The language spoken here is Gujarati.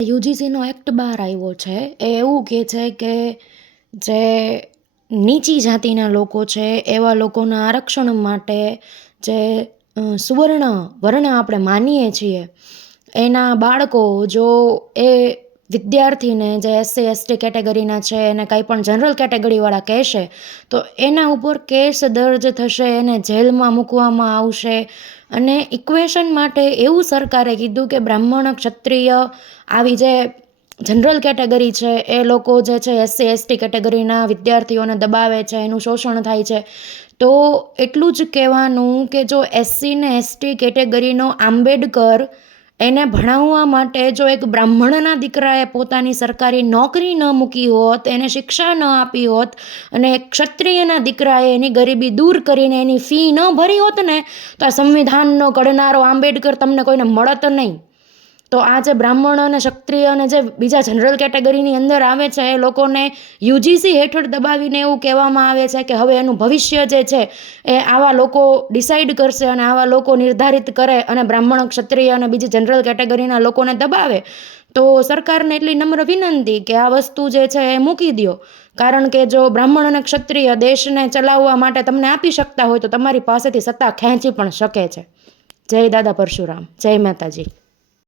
યુજીસીનો એક્ટ બહાર આવ્યો છે. એ એવું કહે છે કે જે નીચી જાતિના લોકો છે એવા લોકોના આરક્ષણ માટે જે સુવર્ણ વર્ણ આપણે માનીએ છીએ એના બાળકો જો એ વિદ્યાર્થીને જે એસસી એસટી કેટેગરીના છે એને કંઈ પણ જનરલ કેટેગરીવાળા કહેશે તો એના ઉપર કેસ દર્જ થશે, એને જેલમાં મૂકવામાં આવશે. અને ઇક્વેશન માટે એવું સરકારે કીધું કે બ્રાહ્મણ ક્ષત્રિય આવી જે જનરલ કેટેગરી છે એ લોકો જે છે એસસી એસટી કેટેગરીના વિદ્યાર્થીઓને દબાવે છે, એનું શોષણ થાય છે. તો એટલું જ કહેવાનું કે જો એસસી ને એસટી કેટેગરીનો આંબેડકર એને ભણાવવા માટે જો એક બ્રાહ્મણના દીકરાએ પોતાની સરકારી નોકરી ન મૂકી હોત, એને શિક્ષા ન આપી હોત અને એક ક્ષત્રિયના દીકરાએ એની ગરીબી દૂર કરીને એની ફી ન ભરી હોત ને તો આ સંવિધાનનો ઘડનારો આંબેડકર તમને કોઈને મળત નહીં. તો આ જે બ્રાહ્મણ અને ક્ષત્રિય અને જે બીજા જનરલ કેટેગરીની અંદર આવે છે એ લોકોને યુજીસી હેઠળ દબાવીને એવું કહેવામાં આવે છે કે હવે એનું ભવિષ્ય જે છે એ આવા લોકો ડિસાઈડ કરશે અને આવા લોકો નિર્ધારિત કરે અને બ્રાહ્મણ ક્ષત્રિય અને બીજી જનરલ કેટેગરીના લોકોને દબાવે. તો સરકારને એટલી નમ્ર વિનંતી કે આ વસ્તુ જે છે એ મૂકી દો. કારણ કે જો બ્રાહ્મણ અને ક્ષત્રિય દેશને ચલાવવા માટે તમને આપી શકતા હોય તો તમારી પાસેથી સત્તા ખેંચી પણ શકે છે. જય દાદા પરશુરામ, જય માતાજી.